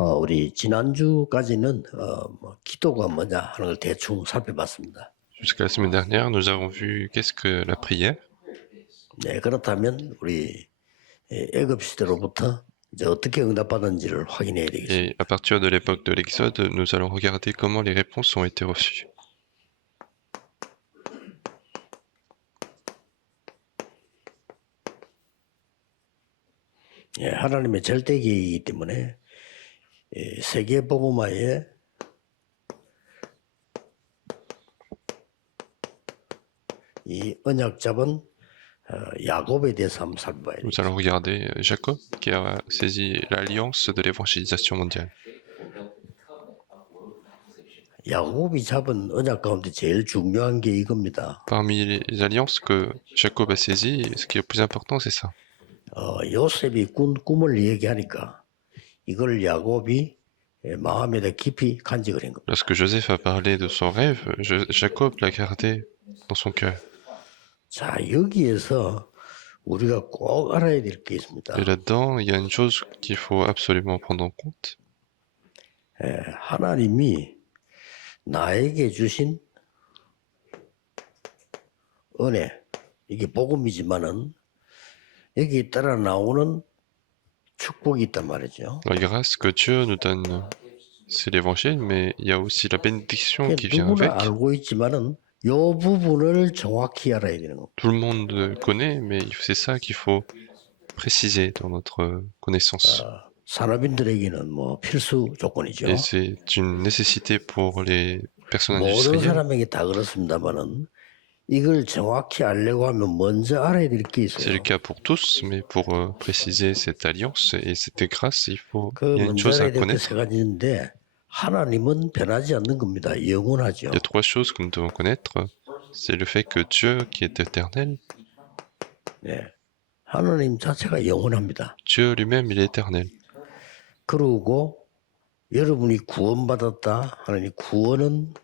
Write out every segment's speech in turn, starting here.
우리 지난주까지는 기도가 뭐냐 하는 걸 대충 살펴봤습니다. Jusqu'à la semaine dernière, nous avons vu qu'est-ce que la prière. 네, 그렇다면 우리 애굽 시대로부터 이제 어떻게 응답받은지를 확인해야 되겠습니다. Et à partir de l'époque de l'Exode, nous allons regarder comment les réponses ont été reçues. 예, 하나님의 절대 계획이기 때문에 세계 복음화에 이 언약 잡은 야곱에 대해서 한번 살펴봐야 돼요. Nous allons regarder Jacob qui a saisi l'alliance de l'évangélisation mondiale. 야곱이 잡은 언약 가운데 제일 중요한 게 이겁니다. Parmi les alliances que Jacob a saisies, ce qui est le plus important, c'est ça. 요셉이 꾼 꿈을 얘기하니까 이걸 야곱이 마음에다 깊이 간직을 한 겁니다. Lorsque Joseph a parlé de son rêve, Jacob l'a gardé dans son cœur. 자, 여기에서 우리가 꼭 알아야 될 게 있습니다. Et là-dedans, il y a une chose qu'il faut absolument prendre en compte. 하나님이 나에게 주신 은혜, 이게 복음이지만은 여기에 따라 나오는 축복이 있단 말이죠. La grâce que Dieu nous donne, c'est l'évangile, mais il y a aussi la bénédiction qui vient 누구나 avec. 알고 있지만은 요 부분을 정확히 알아야 되는 겁니다. Tout le monde connaît, mais c'est ça qu'il faut préciser dans notre connaissance. 산업인들에게는 뭐 필수 조건이죠. Et c'est une nécessité pour les personnes 모든 industrielles. 사람에게 다 그렇습니다만은 이걸 정확히 알려고 하면 먼저 알아야 될 게 C'est 있어요. le cas pour tous, mais pour préciser cette alliance et cette grâce, il 그 y a une 먼저 chose à 알아야 될 게 connaître. 세 가지인데 하나님은 변하지 않는 겁니다. 영원하죠. Il y a trois choses que nous devons connaître. C'est le fait que Dieu, qui est éternel, 네. 하나님 자체가 영원합니다. Dieu lui-même, il est éternel. 그리고 여러분이 구원받았다 하느니 구원은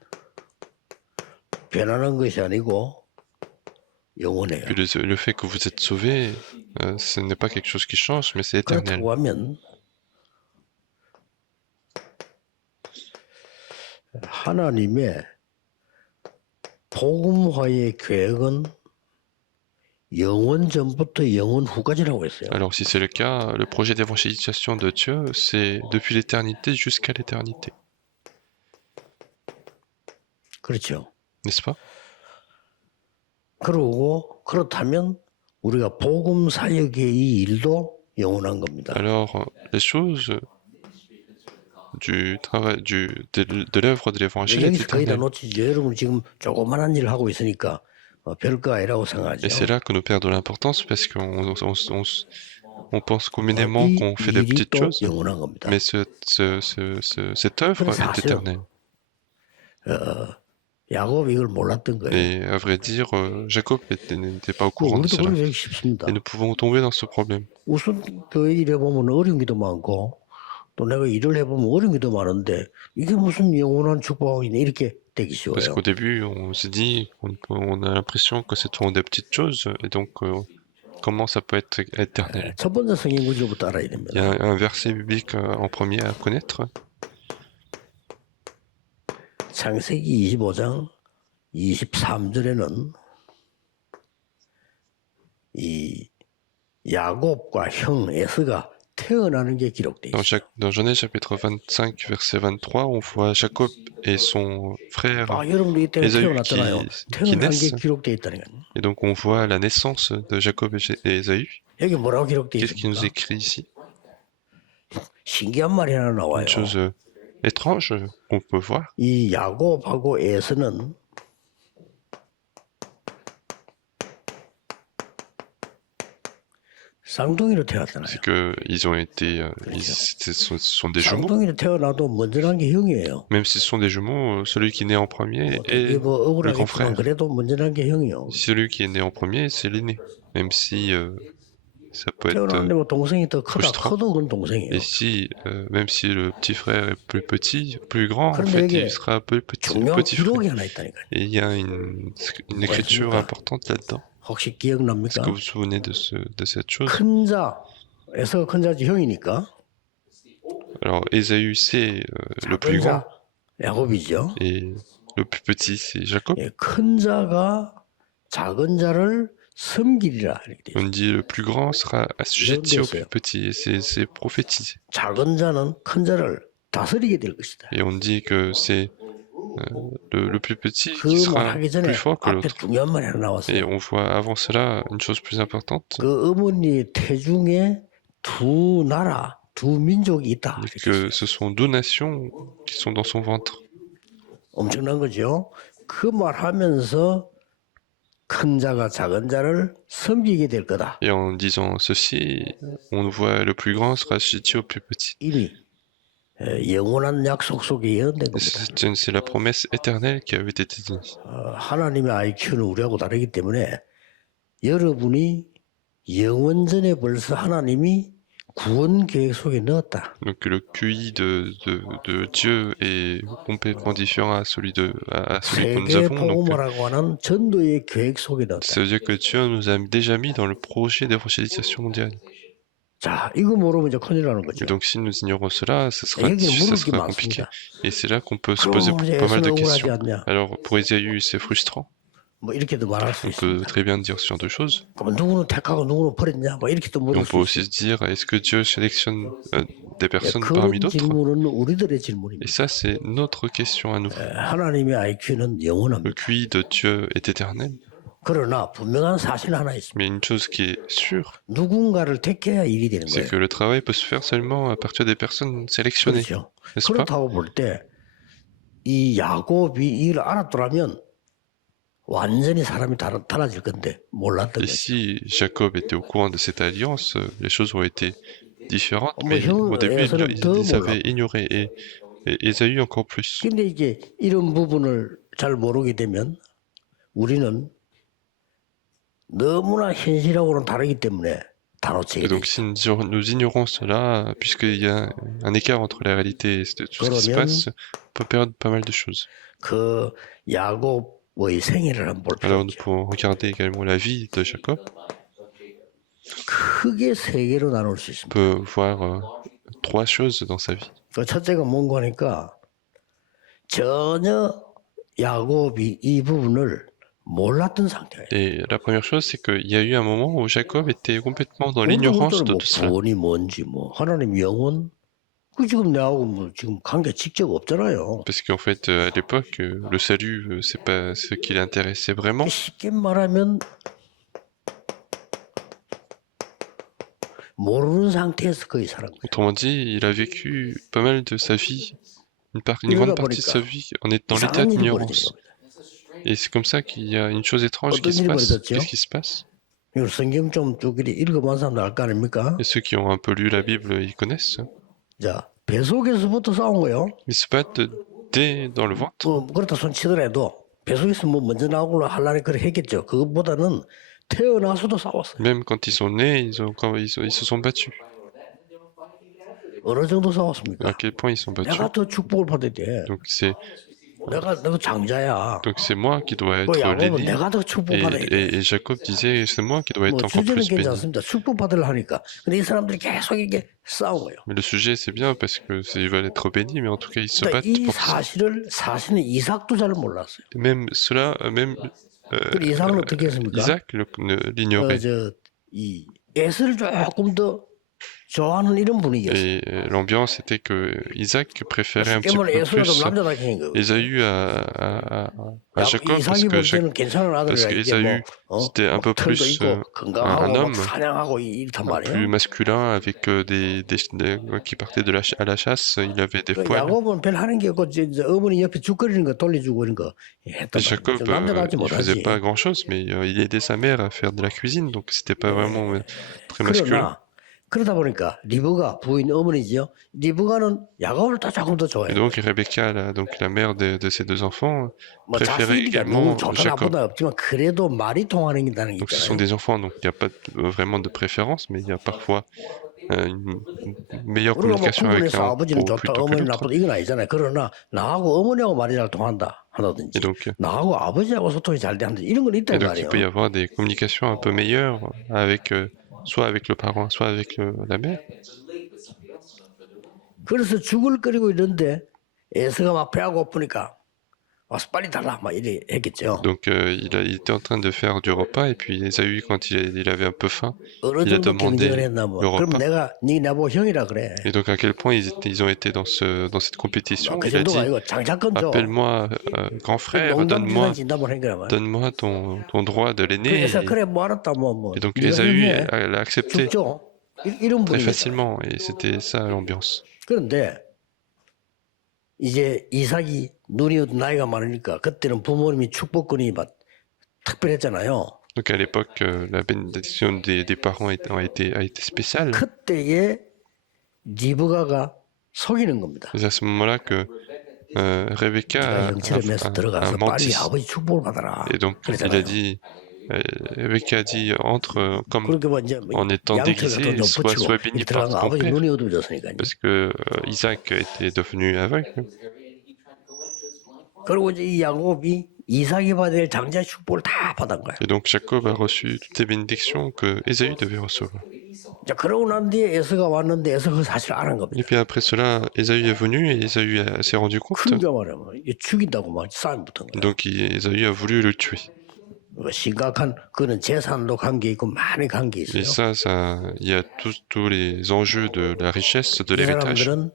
변하는 것이 아니고 영원해요. Puis le fait que vous êtes sauvé, ce n'est pas quelque chose qui change, mais c'est éternel. 그렇다고 하면 하나님의 복음화의 계획은 영원 전부터 영원 후까지라고 했어요. Alors si c'est le cas, le projet d'évangélisation de Dieu, c'est depuis l'éternité jusqu'à l'éternité. 그렇죠. N'est-ce pas? 그리고 그렇다면 우리가 복음 사역의 이 일도 영원한 겁니다. Alors, les choses du travail, de l'œuvre de l'évangile est 여기서 거의 다 éternelle. 놓치죠. 여러분 지금 조그만한 일을 하고 있으니까 별거 아니라고 생각하죠. Et c'est là que nous perdons l'importance parce qu'on pense communément 이 qu'on fait des 일이 petites 또 choses, 영원한 겁니다. mais cette œuvre 그래서 est 사실은 éternelle. 야곱이 이걸 몰랐던 거예요. Et à vrai dire, Jacob n'était pas au courant de 우리도 cela. 그러기 쉽습니다. Et nous pouvons tomber dans ce problème. 우선 그 일해 보면 어려운 게도 많고 또 내가 일을 해보면 어려운 게도 많은데 이게 무슨 영원한 축복이냐 이렇게 되기 Parce 쉬워요. qu'au début, on s'est dit, on a l'impression que c'est toujours des petites choses, et donc comment ça peut être éternel? 첫 번째 성경 구절부터 알아야 Il y 됩니다. a un verset biblique en premier à connaître. 창세기 25장 23절에는 이 야곱과 형 에서가 태어나는 게 기록돼 있어요. Dans Genèse chapitre 25, verset 23, on voit Jacob et son frère 여러분도 이때 Ésaü 태어났잖아요. qui 태어난 게 naissent. 기록돼 있다니까요. Et donc on voit la naissance de Jacob et Ésaü. 여기 뭐라고 기록돼 Qu'est-ce qui nous 있습니까? écrit ici? 신기한 말이 하나 나와요. Une chose étrange qu'on peut voir. 이 야곱하고 에서는 쌍둥이로 태어났잖아요. C'est que ils ont été, ce sont des jumeaux. 쌍둥이로 태어나도 먼저 난 게 형이에요. Même si ce sont des jumeaux, celui qui est né en premier est 이게 뭐 le grand 억울하겠지만 frère. 그래도 먼저 난 게 형이요. Celui qui est né en premier, c'est l'aîné. Même si ça peut être. 태어났는데 뭐 동생이 더 크다 frustrant. 커도 그건 동생이에요. Et si, même si le petit frère est plus petit, plus grand, en 그런데 fait, 이게 il sera un peu petit 중요한 frère. 기록이 하나 있다니까요. Et il y a une écriture 그렇습니까? importante là-dedans. 혹시 Est-ce 기억납니까? que vous vous souvenez de cette chose? 큰 자, 에서가 큰 자지 형이니까 Alors, Ésaü, c'est le plus 작은 grand, 자 야곱이죠. et le plus petit, c'est Jacob. 예, 큰 자가 작은 자를 섬기리라 이렇게 돼 On 있어요. dit le plus grand sera assujetti au plus petit, et c'est prophétisé. 작은 자는 큰 자를 다스리게 될 것이다. Et on dit que c'est le plus petit qui 그 sera 말하기 전에 plus fort que 앞에 l'autre. 중요한 말이 하나 Et 나왔어요. on voit avant cela une chose plus importante, 그 어머니의 태중에 두 나라, 두 민족이 있다. et 이렇게 que 있어요. ce sont deux nations qui sont dans son ventre. 엄청난 거죠. 그 말하면서 큰 자가 작은 자를 섬기게 될 거다. Et en disant ceci, on voit le plus grand sera assujetti au plus petit. 이미 영원한 약속 속에 예언된 겁니다. C'est la promesse éternelle qui avait été dite. 하나님의 IQ는 우리하고 다르기 때문에 여러분이 영원전에 벌써 하나님이 구원 계획 속에 넣었다. Donc le QI de Dieu est complètement différent à celui à celui que nous 세계 avons. Donc 복음화라고 하는 전도의 계획 속에 넣었다. ça veut dire que Dieu nous a déjà mis dans le projet d'évangélisation mondiale. 자, 이거 모르면 이제 큰일 나는 거죠. Et donc si nous ignorons cela, ça sera 여기는 물을 게 compliqué. 많습니다. Et c'est là qu'on peut se poser 그럼 이제 pas mal de 예수는 억울하지 questions. 않냐? Alors pour Ésaü, c'est frustrant. 뭐 이렇게도 말할 수 On peut 있습니다. très bien dire ce genre de choses. 그럼 누구는 택하고 누구는 버렸냐? 뭐 이렇게도 Et 물을 on 수 peut aussi 있어요. se dire, est-ce que Dieu sélectionne des personnes 그런 parmi d'autres? 질문은 우리들의 Et 질문입니다. ça, c'est notre question à nous. 하나님의 IQ는 Le 영원합니다. QI de Dieu est éternel, 그러나 분명한 사실 하나 있습니다. mais une chose qui est sûre, 누군가를 택해야 일이 되는 c'est 거예요. que le travail peut se faire seulement à partir des personnes sélectionnées, 그렇죠. n'est-ce pas? 그렇다고 볼 때 이 야곱이 이를 알았더라면 완전히 사람이 달라질 건데 몰랐던 Et 거죠. si Jacob était au courant de cette alliance, les choses auraient été différentes, 뭐 mais au début, 에서는 더 ils avaient 몰라. ignoré, et Ésaü encore plus. 근데 이제 이런 부분을 잘 모르게 되면 우리는 너무나 현실하고는 다르기 때문에 다 놓치게 Et 돼요. donc si nous ignorons cela, puisqu'il y a un écart entre la réalité et tout ce qui se 그러면 passe, on peut perdre pas mal de choses. 그 야곱의 생애를 한번 볼 필요 Alors nous 있죠. pouvons regarder également la vie de Jacob. 크게 세 개로 나눌 수 On 있습니다. peut voir trois choses dans sa vie. 그 첫째가 뭔가 하니까 전혀 야곱이 이 부분을 몰랐던 상태예요. Et la première chose, c'est qu'il y a eu un moment où Jacob était complètement dans 우리도 l'ignorance 그때는 de 뭐 tout cela. 구원이 뭔지 뭐 하나님 영원 그 지금 내하고 뭐 지금 관계 직접 없잖아요. Parce qu'en fait, à l'époque, le salut, c'est pas ce qui l'intéressait vraiment. 쉽게 말하면 모르는 상태에서 거의 살은 거예요. Autrement dit, il a vécu pas mal de sa vie, une 이러다 grande partie de sa 보니까 vie, en étant dans l'état 이상한 일이 벌어지는 d'ignorance. 겁니다. Et c'est comme ça qu'il y a une chose étrange qui 어떤 se 일이 passe. 벌어졌죠? Qu'est-ce qui se passe? 이걸 성경 좀 쭉 읽어본 사람들 알 거 아닙니까? Et ceux qui ont un peu lu la Bible, ils connaissent. 자, 배속에서부터 싸운 거예요. Ils se battent dès dans le ventre. 그렇다 손 치더라도 배속에서 뭐 먼저 나오고 하려니 그렇게 했겠죠. 그것보다는 태어나서도 싸웠어요. Même quand ils sont nés, ils se sont battus. 어느 정도 À 싸웠습니까? quel point ils sont battus? 내가 더 축복을 받을 때 Donc c'est 내가 장자야. moi qui dois 그 être 야곱은 l'aîné. 내가 더 축복받아야 돼. Et Jacob disait, c'est moi qui dois 뭐 être encore 주제는 plus béni. 괜찮습니다. 축복받으려 하니까. 근데 이 사람들이 계속 이게 싸운 거예요. Mais le sujet, c'est bien parce que ils veulent être bénis, mais en tout cas, ils se 그러니까 battent 이 pour ça. 사실은 이삭도 잘 몰랐어요. Et même cela, même 그리고 이삭은 어떻게 했습니까? Isaac l'ignorait. 이 에스를 조금 더 좋아하는 이런 분위기였어요. Et l'ambiance était que Isaac préférait un 쉽게 petit 말해 peu 에스가 좀 plus 남자답게 거예요. Ésaü à Jacob parce 이삭이 que, 볼 때는 괜찮은 parce 아들이라 que 이게 Ésaü, 뭐 c'était un peu 털도 plus 있고 un 건강하고 막 homme 사냥하고 이렇단 plus 말이에요. masculin avec qui partait à la chasse. Il avait des 그 poils. 야곱은 별 하는 게 없고 이제 어머니 옆에 죽거리는 거 돌려주고 이런 거 했단 Et Jacob, 말이에요. 남자답지 il faisait 못하지. pas grand-chose, mais il aidait sa mère à faire de la cuisine, donc c'était pas vraiment très masculin. 그러다 보니까 리브가 부인 어머니죠. 리브가는 야곱을 또 조금 더 Et 좋아해요. donc Rebecca, donc la mère de ses deux enfants, 뭐 préférait 자식이니까 également 너무 좋다 Jacob. 나쁘다 없지만 그래도 말이 통하는 게 있다는 게 Donc ce sont 있잖아요. des enfants, donc il n'y a pas vraiment de préférence, mais il y a parfois une meilleure 우리가 뭐 communication avec 구분해서 un 아버지는 좋다 plutôt que 어머니는 l'autre. 나쁘다 이건 아니잖아요. 그러나 나하고 어머니하고 말이 잘 통한다 하다든지 Et donc 나하고 아버지하고 소통이 잘 된다 이런 건 있단 il 말이에요. peut y avoir des communications un peu meilleures avec soit avec le parent, soit avec la mère. 그래서 죽을 끓이고 있는데 에서가 막 배가 고프니까 와서 빨리 달라 막 이래 했겠죠. Donc il était en train de faire du repas et puis Ésaü, quand il avait un peu faim, 어느 il a 정도 경쟁을 demandé 했나 le 뭐. 그럼 repas. 내가 네 나보고 형이라 그래. Et donc à quel point ils ont été dans cette compétition, 그 il a 정도가 dit, 아니고 장자권 줘. appelle-moi grand 그 frère, 농담 비슷한 진담을 한 거란 말이야. donne-moi ton droit de 그 l'aîné. 에서 그래 뭐 알았다 Et donc 네가 Ésaü 형해 l'a accepté 죽죠. 이런 très 분위기다. facilement et c'était ça l'ambiance. 그런데 이제 이삭이 눈이 나이가 많으니까 그때는 부모님이 축복권이 막 특별했잖아요. Donc à l'époque, la bénédiction des parents a été spéciale. 그때에 리브가가 속이는 겁니다. C'est à ce moment-là que Rebecca 네가 형체를 a 매서 들어가서 menti. 빨리 아버지 축복을 받아라. Et donc il a 그랬잖아요. dit, Rebecca a dit, entre comme 그렇게 뭐 이제 en étant 양털 같은 déguisé, 거 sois 붙이고 béni 이렇게 par 들어간 거 ton 아버지 père. 눈이 어두워졌으니까요. Parce que Isaac était devenu aveugle. 그리고 이제 이 야곱이 이삭이 받아야 될 장자 축복을 다 받은 거야. Et donc Jacob a reçu toutes les bénédictions que Ésaü devait recevoir. 자, 그러고 난 뒤에 에서가 왔는데 에서가 사실 안 한 겁니다. Et puis après cela, Ésaü est venu et Ésaü s'est rendu compte. 그러니까 말하면 이게 죽인다고 막 싸움 붙은 거야. Donc Ésaü a voulu le tuer. 심각한 그는 재산도 관계 있고 많이 관계 Et 있어요. il y a tous les enjeux de la richesse, de 이 l'héritage. 사람들은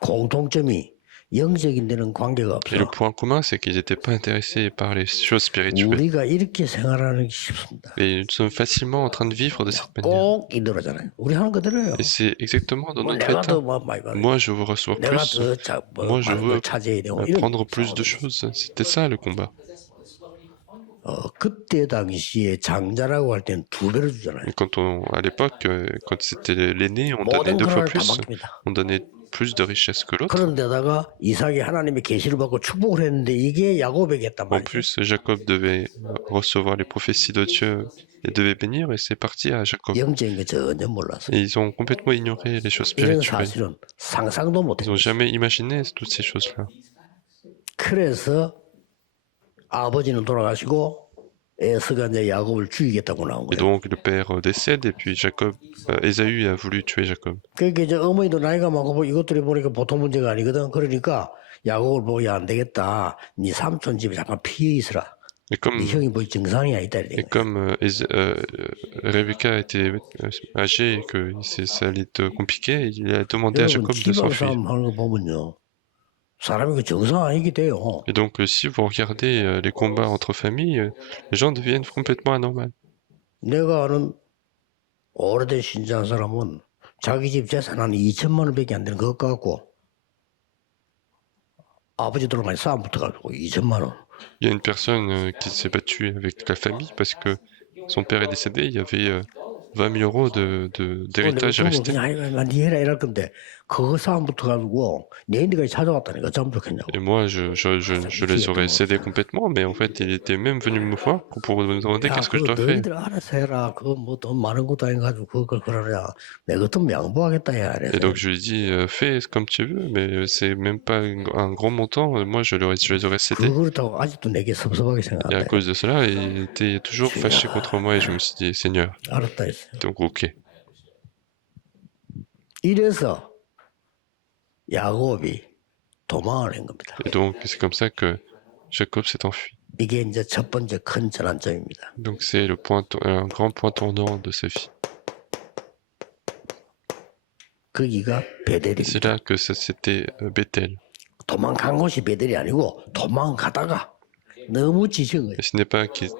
공통점이 영적인 데는 관계가 Et le 없어. point commun, c'est qu'ils n'étaient pas intéressés par les choses spirituelles. 우리가 이렇게 생활하는 게 쉽습니다. Et nous sommes facilement en train de vivre de cette manière. 꼭 이대로잖아요. 우리 하는 그대로예요. Et c'est exactement dans 뭐 notre 내가 état. 더 많이 받아. Moi, je veux recevoir 내가 plus. 더 Moi, je 많은 veux 걸 차지해야 되고 이런 prendre plus de 싸움이 choses. C'était ça le combat. 그때 당시에 장자라고 할 때는 두 배로 주잖아요. Et à l'époque, quand c'était l'aîné, on donnait 모든 2 fois 권한을 다 plus. 맡깁니다. On donnait plus de richesse que l'autre. 그런데다가 이삭이 하나님의 계시를 받고 축복을 했는데 이게 야곱에게 했단 En 말이죠. plus, Jacob devait recevoir les prophéties de Dieu et devait bénir, et c'est parti à Jacob. 영적인 게 전혀 몰랐어요. Et ils ont complètement ignoré les choses 이런 spirituelles. 사실은 상상도 Ils 못했어요. n'ont jamais imaginé toutes ces choses-là. 그래서 아버지는 돌아가시고 에서가 이제 야곱을 죽이겠다고 나온 Et 거예요. donc le père décède, et puis Ésaü a voulu tuer Jacob. 그러니까 이제 어머니도 나이가 많고 이것들이 보니까 보통 문제가 아니거든. 그러니까 야곱을 보고 야, 안 되겠다. 네 삼촌 집에 잠깐 피해 있으라. Et 네 형이 뭐 증상이 아니다. 이래. comme Rebecca était âgée et que ça allait être compliqué, il a demandé à 여러분 Jacob de 지방 s'enfuir. 싸움 하는 거 보면요. 사람이 그 정상 아니게 돼요. Et donc si vous regardez les combats entre familles, les gens deviennent complètement anormaux. 내가 아는 오래된 신자한 사람은 자기 집 재산 한 2천만 원밖에 안 되는 것 갖고 아버지 돌아가니 싸움 붙어가지고 2천만 원. Il y a une personne qui s'est battue avec la famille parce que son père est décédé, il y avait 20 000 euros d'héritage à rester. 그냥 하여간 네 해라 이럴 건데 그거 싸움 붙어가지고 내인들까지 찾아왔다니까 어쩌면 좋겠냐고. Et moi, je les aurais cédés complètement, mais en fait, il était même venu me voir pour me demander 야, qu'est-ce que je 그거 dois faire. 너희들 알아서 해라. 그거 뭐 돈 많은 것도 아니가지고 그걸 그러냐. 내가 돈 양보하겠다 야. Et donc je lui dis, fais comme tu veux, mais c'est même pas un grand montant. Moi, je les aurais cédés. 그렇다고 아직도 내게 섭섭하게 Et à 생각한다. cause de cela, il était toujours fâché contre moi, et je me suis dit, Seigneur, 알았다 했어요. donc ok. 이래서 야곱이 도망을 한 겁니다. Et donc c'est comme ça que Jacob s'est enfui. 이게 이제 첫 번째 큰 전환점입니다. Donc c'est un grand point tournant de sa vie. 거기가 C'est 베델입니다. là que ça c'était Bethel. 도망간 곳이 베델이 아니고 도망가다가 너무 지친 거예요. Et ce n'est pas qu'il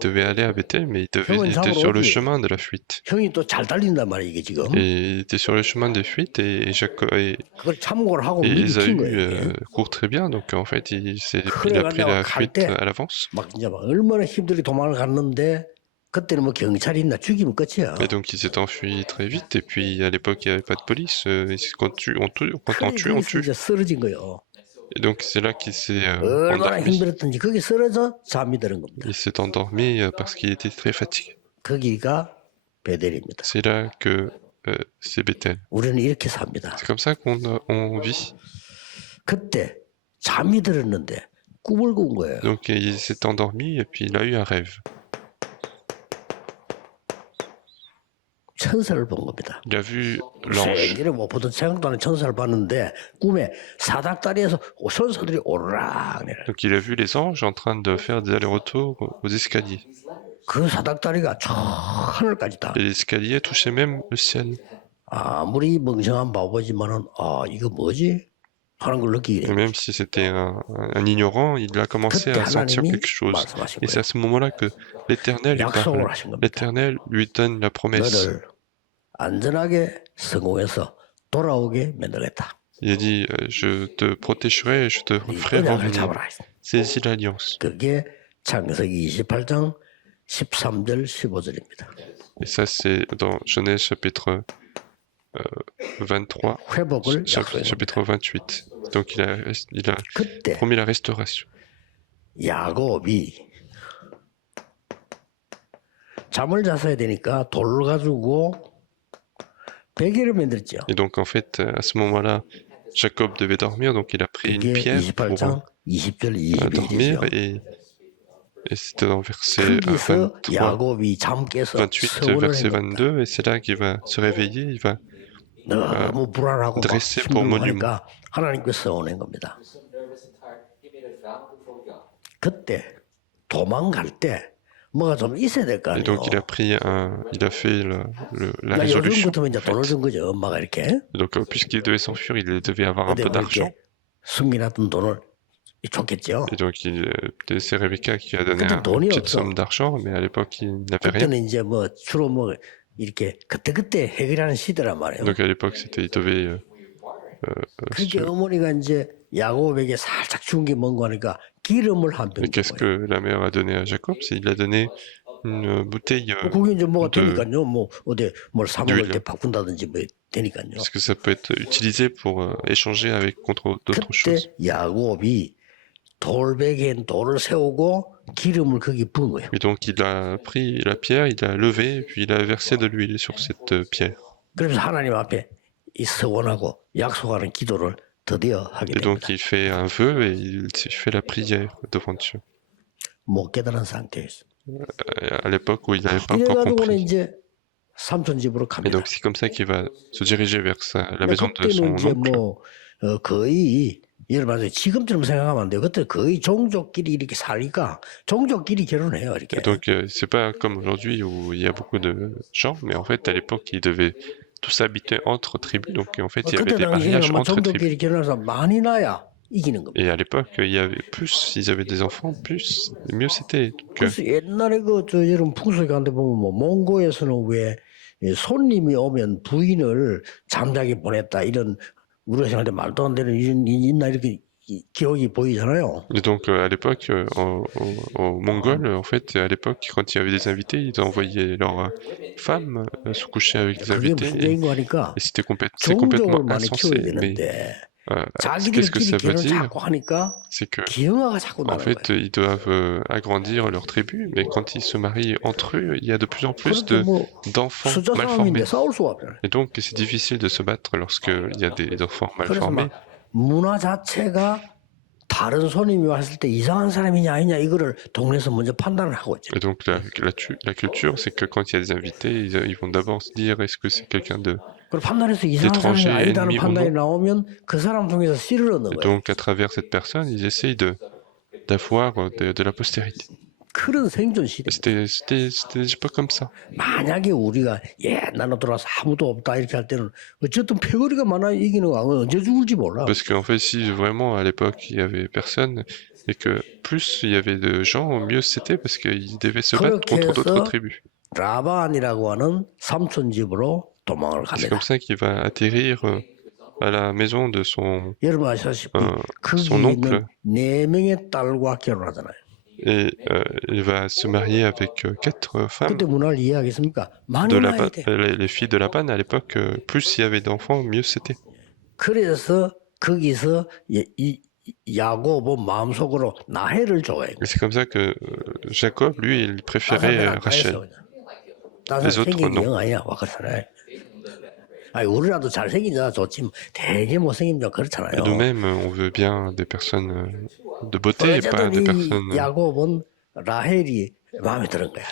devait aller à Bethel, mais il était sur le chemin de la fuite. 형이 또 잘 달린단 말이에요, 이게 지금. Et il était sur le chemin de fuite, et 그걸 참고를 하고 Et 미리 킨 Ésaü 거예요. court très bien, donc en fait il a pris la fuite à l'avance. 막 이제 막 얼마나 힘들게 도망을 갔는데 그때는 뭐 경찰이 있나 죽이면 끝이야. Et donc il s'est enfui très vite, et puis à l'époque il n'y avait pas de police. Quand on tue, on 그래서 tue. 이제 쓰러진 거예요. Et donc c'est là qu'il s'est 얼마나 endormi. 힘들었던지 거기 쓰러져 잠이 드는 겁니다. Il s'est endormi parce qu'il était très fatigué. 거기가 베델입니다. C'est là que c'est Bethel. 우리는 이렇게 삽니다. C'est comme ça on vit. 그때 잠이 들었는데 꿈을 꾼 거예요. Donc il s'est endormi, et puis il a eu un rêve. 천사를 본 겁니다. Il a vu l'ange. 생전에 못 보던 생각도 않은 천사를 봤는데 꿈에 사닥다리에서 천사들이 오르락 내려. Donc il a vu les anges en train de faire des allers-retours aux escaliers. 그 사닥다리가 저 하늘까지 다. Et les escaliers touchaient même le ciel. 아무리 멍청한 바보지만은 이거 뭐지? 하는 걸 느끼게 Et 돼. même si c'était un ignorant, il a commencé 그때 à sentir 하나님이 quelque chose. 말씀하신 Et c'est à 거예요. ce moment-là que l'Éternel lui parle. 약속을 하신 겁니다. L'Éternel lui donne la promesse. 너를 안전하게 성공해서 돌아오게 만들겠다. Il a dit, je te protégerai et je te 이 ferai 언약을 revenir. 잡아라. Saisis l'alliance. 그게 창세기 28장 13절 15절입니다. Et ça, c'est dans Genèse chapitre 23, 회복을 약속해 chapitre 28. Donc il a 그때 promis la restauration. 야곱이 잠을 잤어야 되니까 돌을 가지고 베개를 만들었죠. Et donc en fait, à ce moment-là, Jacob devait dormir, donc il a pris une 그게 pierre pour 28장 20절 dormir 21절이죠. et c'était dans verset 거기서 23, 야곱이 잠 깨서 28, 서원을 verset 한 겁니다. 22, et c'est là qu'il va se réveiller, il va 너무 불안하고 막 dressé pour monument. 힘들고 하니까 하나님께 서원한 겁니다. 그때 도망갈 때 뭐가 좀 있어야 될 거 Et 아니에요. donc il a fait la 나 요즘 résolution. 같으면 이제 En fait. 돈을 준 거죠. 엄마가 이렇게. Et donc puisqu'il devait s'enfuir, il devait avoir un 근데 peu 뭐 d'argent. 이렇게 숨겨놨던 돈을 줬겠죠. Et donc c'est Rebecca qui a donné 그때 une 돈이 petite 없어. somme d'argent, mais à l'époque il n'avait rien. 그때는 이제 뭐 주로 뭐 이렇게 그때그때 해결하는 시대란 말이에요. Donc à l'époque il devait 그렇게 어머니가 이제 야곱에게 살짝 준 게 뭔가 하니까 기름을 한 병 Et qu'est-ce 준 거예요. que la mère a donné à Jacob? C'est il a donné une bouteille, 그게 이제 뭐가 de- 되니까요. 뭐 어디 뭘 사 먹을 d'huile. 때 바꾼다든지 뭐 되니까요. parce que ça peut être utilisé pour échanger avec contre d'autres choses. 그때 야곱이 돌베개엔 돌을 세우고 기름을 거기 부은 거예요. Et donc il a pris la pierre, il a levé, et puis il a versé de l'huile sur cette pierre. 그래서 하나님 앞에 이 서원하고 약속하는 기도를 드디어 하게 Et donc 됩니다. il fait un vœu et il fait la prière devant Dieu. 못 깨달은 상태에서. À l'époque où il n'avait pas encore 이래가지고는 compris. 이제 삼촌 집으로 Et 갑니다. donc c'est comme ça qu'il va se diriger vers la 근데 maison de son 그때는 이제 oncle. 뭐 거의 예를 들어서 지금처럼 생각하면 안 돼요. 그때 거의 종족끼리 이렇게 사니까 종족끼리 결혼해요. 이렇게. Et donc c'est pas comme aujourd'hui où il y a beaucoup de gens, mais en fait à l'époque ils devaient tous habiter entre tribus, donc en fait il y avait 그때 des mariages 당시에는 뭐 entre tribus. 종족끼리 결혼해서 많이 나야 이기는 겁니다. Et à l'époque, il y avait plus, ils avaient des enfants, plus, mieux c'était. Donc, 그래서 옛날에 저 여러분 풍속에 가는데 보면 뭐 몽고에서는 왜 손님이 오면 부인을 잠자게 보냈다 이런 우리가 생각할 때 말도 안 되는 있나 이렇게 기억이 보이잖아요. et donc à l'époque, au Mongol, en fait, à l'époque, quand il y avait des invités, ils envoyaient leurs femmes se coucher avec les 그게 invités, 무슨 얘기인가 하니까 et c'est 종족을 complètement 많이 키워야 insensé. Mais 되는데 qu'est-ce que 자기들끼리 ça veut 결혼 dire? 자꾸 하니까 C'est que 기형아가 자꾸 en 나는 fait, 거예요. ils doivent agrandir leur tribu, mais quand ils se marient entre eux, il y a de plus en plus 그런데 뭐 d'enfants 숫자 mal 싸움인데 formés. 싸울 수가 없잖아요. Et donc, c'est difficile de se battre lorsqu'il y a des enfants mal 그래서 formés. 막 문화 자체가 다른 손님이 왔을 때 이상한 사람이냐 아니냐 이거를 동네에서 먼저 판단을 하고 있죠. Et donc, la culture, c'est que quand il y a des invités, ils vont d'abord se dire est-ce que c'est quelqu'un de. 그걸 판단해서 이상한 사람이 l'étranger 아니다는 ennemi 판단이 ou 나오면 그 사람 통해서 씨를 얻는 Et 거예요. donc, à travers cette personne, ils essayent d'avoir de la postérité. 그런 생존 시대. Et c'était pas comme ça. 만약에 우리가 옛날로 돌아서 아무도 없다 이렇게 할 때는 어쨌든 패거리가 많아 이기는 거 언제 죽을지 몰라. Parce qu'en fait, si vraiment à l'époque il y avait personne et que plus il y avait de gens, mieux c'était parce qu'ils devaient se battre 그렇게 contre d'autres 해서 tribus. 라반이라고 하는 삼촌 집으로 도망을 C'est 갑니다. comme ça qu'il va atterrir à la maison de son 여러분 아시다시피 거기 son oncle. 있는 4명의 딸과 결혼하잖아요. Et il va se marier avec 4 femmes 그때 문화를 이해하겠습니까? 많이 de 나야 Laban. 돼. Les filles de Laban à l'époque, plus il y avait d'enfants, mieux c'était. 그래서 거기서 이 야곱은 마음속으로 나헬을 좋아해요. Et c'est comme ça que Jacob, lui, il 딴 préférait 사람들 안 Rachel. 좋아했어 그냥. 딴 Les 사람 autres, 생긴 게 non. 영 아니야. 와 그렇잖아요. 아니 우리라도 잘생긴 여자 좋지 되게 못생긴 좀 그렇잖아요. Et nous-mêmes, on veut bien des personnes de beauté et pas des 어쨌든 이 personnes. 야곱은 라헬이 마음에 드는 거야.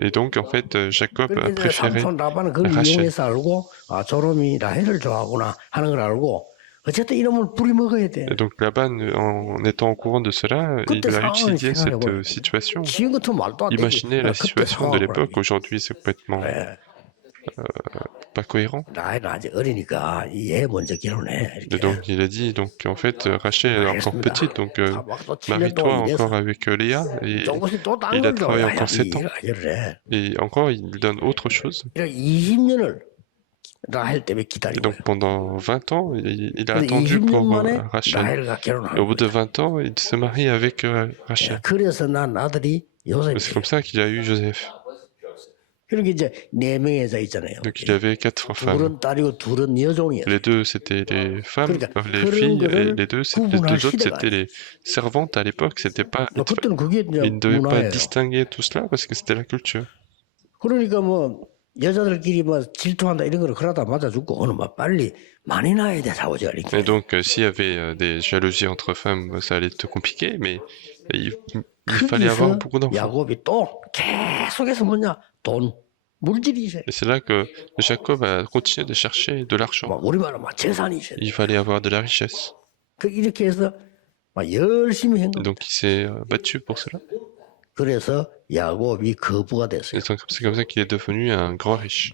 Et donc, en fait, Jacob a 그러니까 이제 préféré 삼손 라반은 그걸 Rachel. 이용해서 알고 아 저놈이 라헬을 좋아하구나 하는 걸 알고 어쨌든 이놈을 뿌리먹어야 돼. Et donc Laban, en étant au courant de cela, il 그때 a 상황을 étudié cette 생각해보면 situation. 지금 같으면 말도 안 되지. Imaginez la 그때 situation de 상황을 l'époque. 보라니. Aujourd'hui, c'est complètement 그래. pas cohérent. 라헬은 아직 어리니까 얘 먼저 결혼해. Et 이렇게. donc, il a dit, donc en fait, Rachel est encore 알겠습니다. petite, donc 막또 7년 marie-toi 동안 encore 일해서 avec Léa. Et 조금씩 또 딴 il a 걸 travaillé 줘야 encore 7 ans. 그래. Et encore, il lui donne autre chose. 20년을 라헬 때문에 Et 기다리고. donc pendant 20 ans, il a 근데 attendu 20년 pour 만에 Rachel. 라헬과 Et 결혼하는 au bout de 거야. 20 ans, il se marie avec Rachel. 그래서 난 아들이 C'est 요셉이. comme ça qu'il a eu Joseph. 그렇게 이제 4명의 있잖아요. Donc il avait 4 femmes. 둘은 딸이고 둘은 여종이에요. Les deux, c'était les femmes, 그러니까 les 그런 filles, et 거를 les deux 구분할 autres, 시대가 c'était les servantes à l'époque. C'était pas, 그때는 그게 이제 ils ne devaient pas 문화예요. distinguer tout cela parce que c'était la culture. 그러니까 뭐 여자들끼리 뭐 질투한다 이런 거를 그러다 맞아 죽고 오늘 막 빨리 많이 낳아야 돼 자오지가 이렇게. Et donc, s'il y avait des jalousies entre femmes, ça allait être compliqué, mais il fallait avoir 거기서 beaucoup d'enfants. 야곱이 또 계속해서 뭐냐 돈 물질이 있어요. Et c'est là que Jacob a continué de chercher de l'argent. 막 우리말로 막 재산이 있어요. Il fallait avoir de la richesse. 그 이렇게 해서 막 열심히 한 Et 거. donc, il s'est battu pour cela. 그래서 야곱이 거부가 됐어요. Et donc, c'est comme ça qu'il est devenu un grand riche.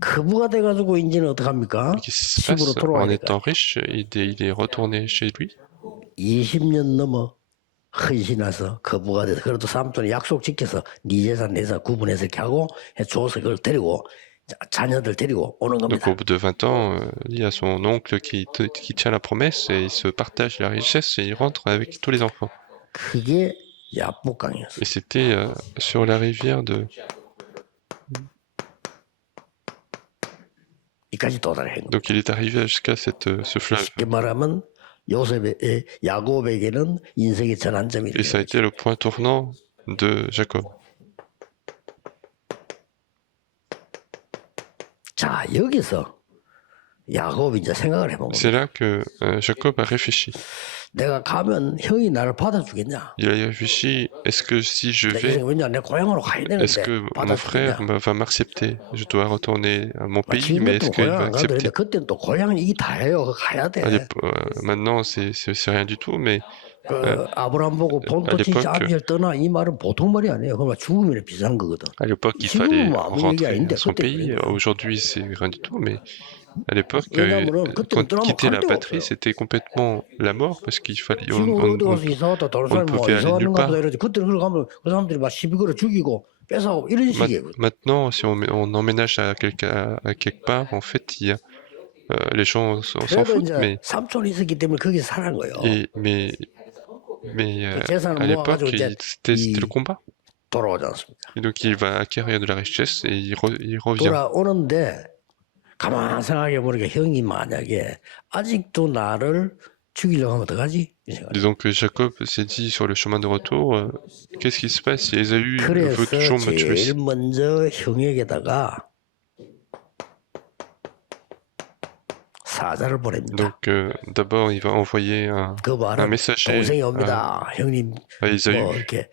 거부가 돼가지고 이제는 어떡합니까? Et qu'est-ce qui se 집으로 passe? 돌아와야 En 될까? étant riche, il est retourné chez lui. 20년 넘어 헌신해서 거부가 돼서 그래도 삼촌이 약속 지켜서 네 재산 내 재산 구분해서 이렇게 하고 줘서 그걸 데리고 자녀들 데리고 오는 Donc, 겁니다. au bout de 20 ans, il y a son oncle qui tient la promesse et il se partage la richesse et il rentre avec tous les enfants. 그게 야복강이었어요. Et c'était sur la rivière de... 이까지 도달한 거예요. Donc, il est arrivé jusqu'à ce fleuve. 쉽게 말하면 야곱에게는 인생의 전환점이 Et ça a été le point tournant de Jacob. 자 여기서 야곱이 이제 생각을 해본 C'est 거예요. là que Jacob a réfléchi. 내가 가면 형이 나를 받아주겠냐? Il a réfléchi, est-ce que si je 내 vais, 인생 왜냐 내 고향으로 가야 est-ce 되는데 que mon frère 받아주겠냐? va m'accepter? Je dois retourner à mon pays, 지금은 mais 또 est-ce qu'il 고향 va 안 가도 accepter? 되는데 그때는 또 고향 이게 다예요. 가야 돼. Maintenant, c'est rien du tout, mais 그 아브라함 보고 본토 à l'époque, 지지 아비를 떠나 이 말은 보통 말이 아니에요. 그건 죽음이나 비슷한 거거든. à l'époque, il 지금은 fallait 뭐 아무 얘기 rentrer 아닌데 à son 그때 pays. 그런 거야. Aujourd'hui, c'est rien du tout, mais à l'époque, 왜냐면은 그때는 quand 떠나면 quitter la 갈 데가 patrie, 없어요. c'était complètement la mort parce qu'il fallait, 지금 어디 가서 이사 왔다 다른 on ne 사람이 뭐 pouvait 이사 aller nulle 왔는가 part. 보다 이러지. 그때는 그걸 가면 그 사람들이 막 시비 걸어 죽이고 뺏어가고 이런 식이에요. Maintenant, si on emménage à quelque part, en fait, il y a, les gens s'en 그래도 foutent, 이제 mais, 삼촌이 있었기 때문에 거기서 살은 거예요. mais 그 재산을 à l'époque, 모아가지고 이제 c'était le combat. 돌아오지 않습니까? Et donc, il va acquérir de la richesse et il revient. 돌아오는데 가만 생각해 보니까 형이 만약에 아직도 나를 죽이려고 하면 어떡하지? 이 생각. Disons que Jacob s'est dit sur le chemin de retour, qu'est-ce qui se passe si Ésaü veut 그래서 toujours me tuer? 제일 먼저 형에게다가 사자를 보냅니다. Donc, d'abord, il va envoyer 그 un 말은 messager 동생이 옵니다. 형님 à Ésaü. 뭐 이렇게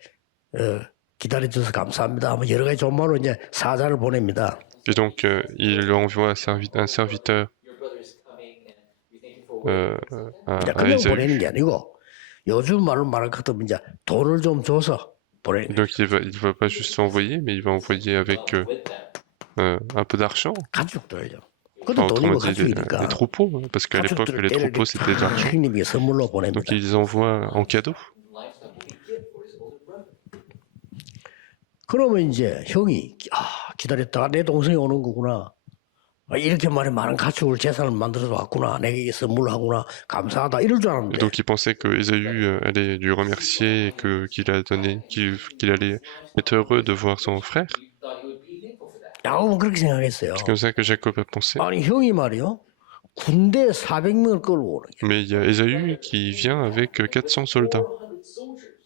기다려주셔서 감사합니다. 뭐 여러 가지 좋은 말로 이제 사자를 보냅니다. Et donc, il lui envoie un serviteur à 그냥 Ésaü. 보내는 게 아니고 요즘 말로 말할 것 같으면 이제 돈을 좀 줘서 보내는 거예요. Donc, il va pas juste l'envoyer, mais il va envoyer avec un peu d'argent. 가축들요. 그것도 Enfin, autrement 돈이고 dit, 가축이니까 des troupeaux, hein, parce qu'à l'époque, 가축들을 les 때를 troupeaux, c'était de l'argent. 형님이 선물로 Donc, 보냅니다. ils envoient en cadeau. 그러면 이제 형이 기다렸다가 내 동생이 오는 거구나. 이렇게 말해 많은 가축을 재산을 만들어서 왔구나. 내게 선물하구나. 감사하다. 이럴 줄 Et 알았는데 donc, il pensait que Ésaü allait lui remercier et qu'il allait être heureux de voir son frère. 야곱은 그렇게 생각했어요. C'est comme ça que Jacob a pensé. 아니 형이 말이요. 군대 400명을 끌고 오는 게. Mais il y a Ésaü qui vient avec 400 soldats.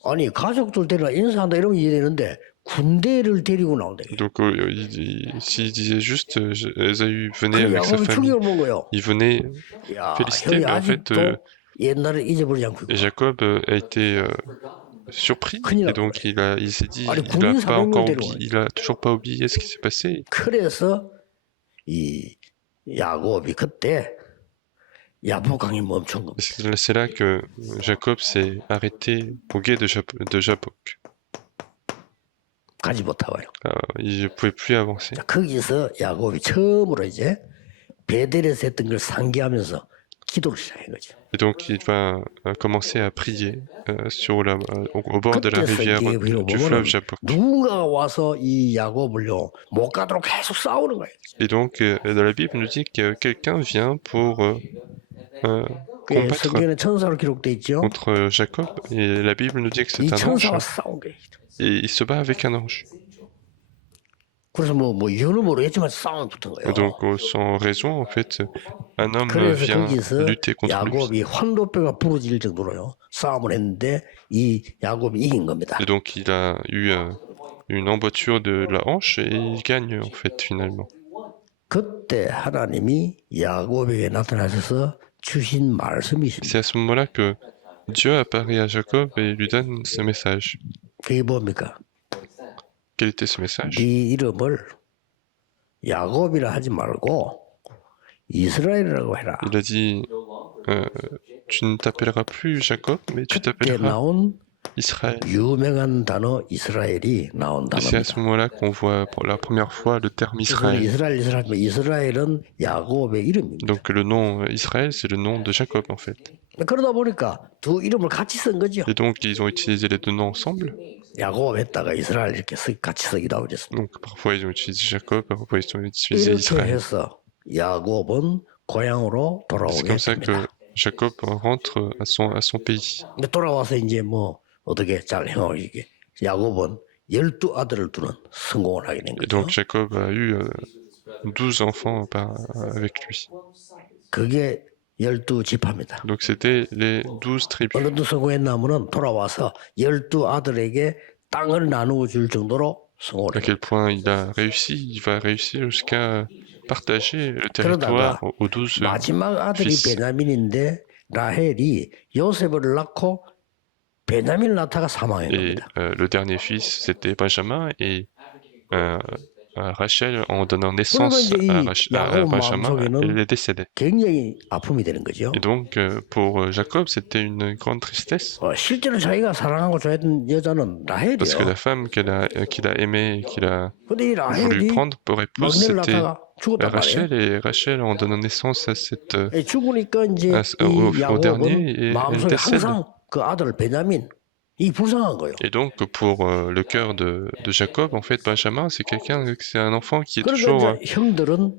아니 가족들 데리고 인사한다 이러면 이해되는데 군대를 데리고 나온다. Donc, s'il disait juste Ésaü venait 그래 avec sa 야곱이 famille, 충격을 먹은 거예요. il venait 야, féliciter, 형이 mais en fait, 아직도 옛날을 잊어버리지 않고 있고. Jacob a été surpris 큰일 et 난 donc 거예요. il s'est dit 아니, il a 군인 pas 400명을 encore 데려와요. il a toujours pas oublié ce qui s'est passé. 그래서 이 야곱이 그때 야복강이 멈춘 겁니다. C'est là que Jacob s'est arrêté au gué de Jabbok. 가지 못하고요. Il ne pouvait plus avancer. 자, 거기서 야곱이 처음으로 이제 베델에서 했던 걸 상기하면서 기도를 시작한 거죠. Et donc il va commencer à prier au bord de la 그때서 rivière 이제 du 보면은 fleuve Jabbok. 누군가가 와서 이 야곱을요 못 가도록 계속 싸우는 거예요. Et donc dans la Bible nous dit que quelqu'un vient pour 예, combattre 성경에 천사로 기록돼 있죠. contre Jacob et la Bible nous dit que 이 c'est un ange 천사와 싸운 거예요. et il se bat avec un ange. 그래서 뭐 이유는 모르겠지만 싸움 붙은 거예요. Et donc sans raison en fait un homme 그래서 vient 거기서 lutter contre lui. 야곱이 환도뼈가 부러질 정도로요 싸움을 했는데 이 야곱이 이긴 겁니다. Et donc il a eu une emboîture de la hanche et il gagne en fait finalement. 그때 하나님이 야곱에게 나타나셔서 주신 말씀이 있습니다. C'est à ce moment-là que Dieu apparaît à Jacob et lui donne ce message. 그게 뭡니까? Quel était ce message? 네 이름을 야곱이라 하지 말고 이스라엘이라고 해라. Il a dit tu ne t'appelleras plus Jacob, mais tu 그때 t'appelleras 나온 Israël. 유명한 단어 이스라엘이 나온 Et c'est à ce 단어입니다. moment-là qu'on voit pour la première fois le terme 그래서 Israël. 이스라엘은 야곱의 이름입니다. Donc le nom Israël, c'est le nom de Jacob en fait. 그러다 보니까 두 이름을 같이 쓴 거죠. Et donc ils ont utilisé les deux noms ensemble. 야곱 했다가 이스라엘 이렇게 같이 쓰기도 하고 그랬습니다. Donc parfois ils ont utilisé Jacob, parfois ils ont utilisé 이렇게 Israël. 해서 야곱은 고향으로 C'est 돌아오게 comme ça que 됩니다. Jacob rentre à son pays. 근데 돌아와서 이제 뭐 어떻게 잘 행하고 이게 야곱은 12아들을 두는 성공을 하게 된 Et 거죠. donc Jacob a eu 12 enfants avec lui. 그게 12지파입니다. Donc c'était les 12 tribus. 어느 정도 성공했냐면은 돌아와서 12아들에게 땅을 나누어 줄 정도로 성공을 À 해요. quel point il va réussir jusqu'à partager le territoire aux 12 마지막 아들이 fils. 베냐민인데 라헬이 요셉을 낳고 베냐민을 낳다가 사망한 Et 겁니다. le dernier fils, c'était Benjamin, et Rachel, en donnant naissance à Benjamin, elle est décédée. 굉장히 아픔이 되는 거죠. Et donc, pour Jacob, c'était une grande tristesse, 실제로 자기가 사랑하고 좋아했던 여자는 parce que 라헬이에요. la femme qu'il a aimée, qu'il a 근데 이 voulu 라헬이 prendre pour épouse, 막내를 c'était 낳다가 죽었단 말이에요. Rachel, et Rachel, en donnant naissance à 죽으니까 이제 au 이 dernier, 야곱은 et elle 마음속에 décède. 항상 그 아들 베냐민 이 불쌍한 거예요. Et donc, pour le cœur de Jacob, en fait, Benjamin, c'est un enfant qui est 그러니까 toujours, 이제 형들은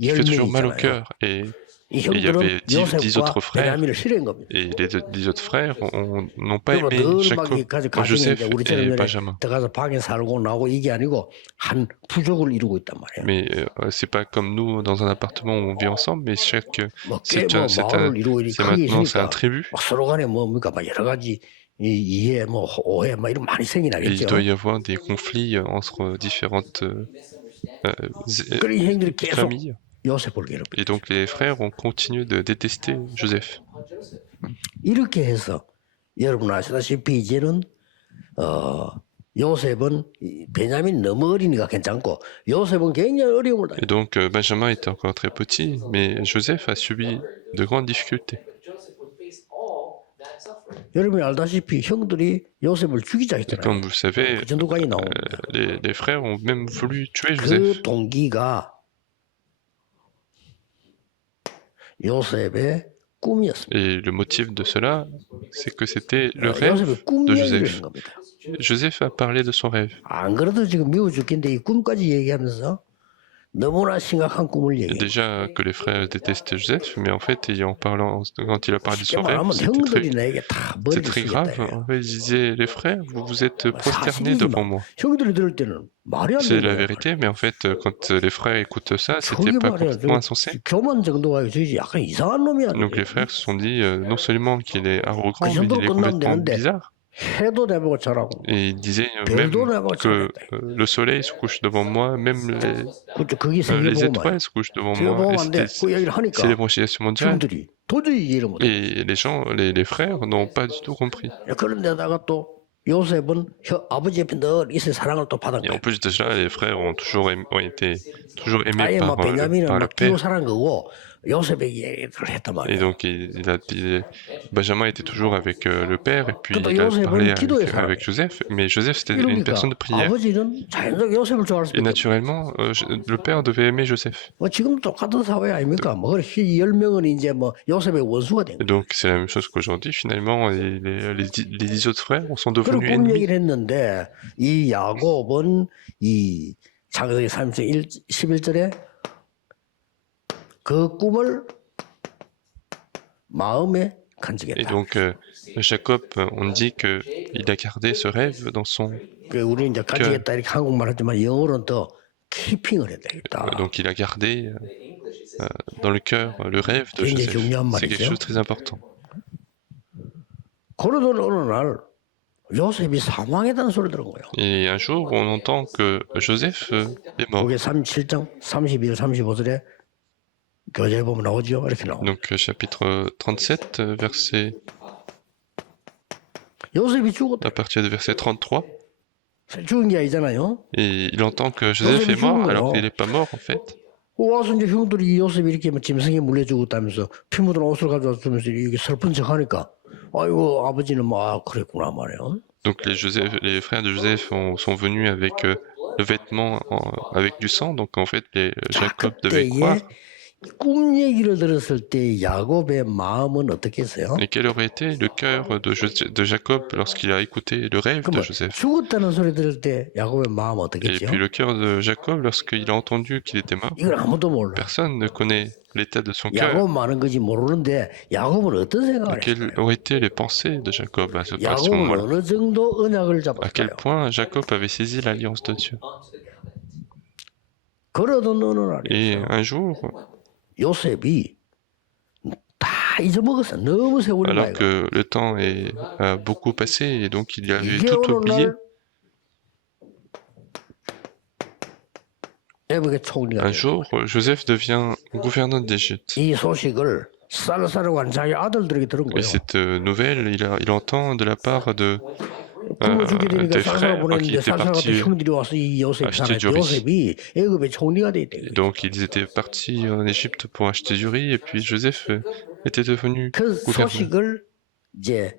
qui fait toujours mal au 10명이잖아요. cœur. Et 이 il y avait 형들은 10 autres 요셉과 frères. 베냐민을 싫어한 겁니다. Et les autres frères n'ont pas 그리고 aimé 늘 막 Jacob, 가정에 Joseph 이제 우리처럼 et 이제 Benjamin. 들어가서 방에 살고 나오고 이게 아니고 한 부족을 이루고 있단 말이에요. Mais c'est pas comme nous dans un appartement où on vit ensemble, mais 뭐 c'est 마을을 이루고 이렇게 크게 maintenant c'est un 있으니까 tribu. 막 서로 간에 뭡니까 막 여러 가지 이해 뭐 오해 막 이런 많이 Et il 생기나겠죠. doit y avoir des conflits entre différentes 그런 형들이 계속 familles. 요셉을 괴롭혀. Et donc les frères ont continué de détester Joseph. 이렇게 해서 여러분 아시다시피 이제는 요셉은 베냐민 너무 어리니까 괜찮고 요셉은 굉장히 어려움을 당해요. Et donc Benjamin était encore très petit, mais Joseph a subi de grandes difficultés. 여러분이 알다시피 형들이 요셉을 죽이자 Et comme 했잖아요. vous le savez, 그 정도까지 나온 겁니다. les frères ont même voulu tuer 그 Joseph. 동기가 요셉의 꿈이었습니다. Et le motif de cela, c'est que c'était le rêve 요셉의 꿈 de 얘기를 Joseph. 한 겁니다. Joseph a parlé de son rêve. 안 그래도 지금 미워 죽겠는데 이 꿈까지 얘기하면서 너무나 심각한 꿈을 얘기해요. Déjà que les frères détestaient Joseph, mais en fait, quand il a parlé de 쉽게 son rêve, 말하면 형들이 내게 다 c'était 머리를 très grave. 쓰겠다. En fait, il disait, les frères, vous vous êtes prosternés devant moi. 형들이 들을 때는 말이 안 C'est 되는 la 거예요. vérité, mais en fait, quand les frères écoutent ça, c'était 저게 pas 말이야. complètement insensé. 교만 정도가 저기 약간 이상한 놈이야. Donc les frères se sont dit, non seulement qu'il est arrogant, mais 정도로 il est 끝나면 complètement 되는데 bizarre. 해도 내보고 잘하고 Et il disait même 별도 내보고 que 잘했다. le soleil se couche devant moi, même 그렇죠. 그게 세계 les 보고만. étoiles se couchent devant 세계 moi. Et 보고만 안 돼. c'était 그 얘기를 하니까 c'est l'évangélisation mondiale. 형들이 도저히 이해를 못해. Et les gens, les frères n'ont pas du tout compris. 그런데다가 또 요셉은 아버지 옆에 늘 있어 사랑을 또 받은 Et en 거예요. plus de cela, les frères ont ont été toujours aimés 아예 막 par 베냐민은 le 막 끼고 père. 사는 거고 요셉에게 얘기를 했단 Et 말이에요. donc, Benjamin était toujours avec le père, et puis 그러니까 il a parlé 요셉은 기도의 avec 사람이에요. Joseph, mais Joseph, c'était une personne de 이러니까 prière. 아버지는 자연스럽게 요셉을 좋아할 Et 수밖에 없어요. naturellement, le père devait aimer Joseph. 뭐 지금 똑같은 사회 아닙니까? 뭐 그렇게 10명은 이제 뭐 요셉의 원수가 된 Et 거예요. donc, c'est la même chose qu'aujourd'hui, finalement, les 10 autres frères sont 그리고 devenus 꿈 ennemis. 얘기를 했는데 이 야곱은 이 창세기 3장 11절에 그 꿈을 마음에 Et 간직했다. donc, Jacob, on dit qu'il a gardé ce rêve dans son... 그 우리 이제 간직했다 이렇게 한국말 하지만 영어로는 더 키핑을 해야 되겠다. donc, il a gardé dans le cœur le rêve de 굉장히 Joseph. 중요한 C'est quelque 말이죠. chose de très important. 그러던 어느 날 요셉이 사망했다는 소리를 들은 거예요. Et un jour, on entend que Joseph est mort. 그게 37장 32절 35절에 교재에 보면 나오죠. 이렇게 나옵니다. Donc, chapitre 37, verset, 요셉이 죽었다. à partir du verset 33, 죽은 게 아니잖아요. et il entend que Joseph est mort alors qu'il n'est pas mort en fait. 와서 이제 형들이 요셉이 이렇게 뭐 짐승에 물려 죽었다면서 피 묻은 옷을 가져와 주면서 이게 슬픈 척하니까 아이고 아버지는 막 그랬구나 말이에요. Donc les frères de Joseph sont venus avec le vêtement avec du sang. Donc en fait, Jacob devait croire. 꿈 얘기를 들었을 때 야곱의 마음은 어떻게 했어요? Et quel aurait été le cœur de Jacob lorsqu'il a écouté le rêve de Joseph? 죽었다는 소리 들을 때 야곱의 마음 어떻게 Et 했죠? puis le cœur de Jacob lorsqu'il a entendu qu'il était mort. 이걸 아무도 몰라. Personne ne connaît l'état de son cœur. 야곱 많은 거지 모르는데 야곱은 어떤 생각을 Quelles 했어요? auraient été les pensées de Jacob à ce 야곱은 moment-là? 어느 정도 언약을 À quel 잡았을까요? point Jacob avait saisi l'alliance de Dieu? 그러던 어느 Et 날이었어요. un jour, 요셉이 다 잊어먹었어. 너무 세월이 alors 많이 가. que le temps a beaucoup passé et donc il avait 이게 tout 어느 oublié, 날 애국의 총리가 un 됐어요. jour, Joseph devient gouverneur d'Égypte. 이 소식을 쌀쌀한 자기 아들들에게 들은 Et 거예요. cette nouvelle, il entend de la part 굶어 죽게 되니까 des 쌀쌀 frères qui 보냈는데 étaient 쌀쌀 같은 partis. 형들이 와서 이 요셉 acheter 사람이 du riz. 요셉이 애굽의 총리가 돼 있대. Donc ils étaient partis en Égypte pour acheter du riz et puis Joseph était devenu 그 gouverneur. 소식을 이제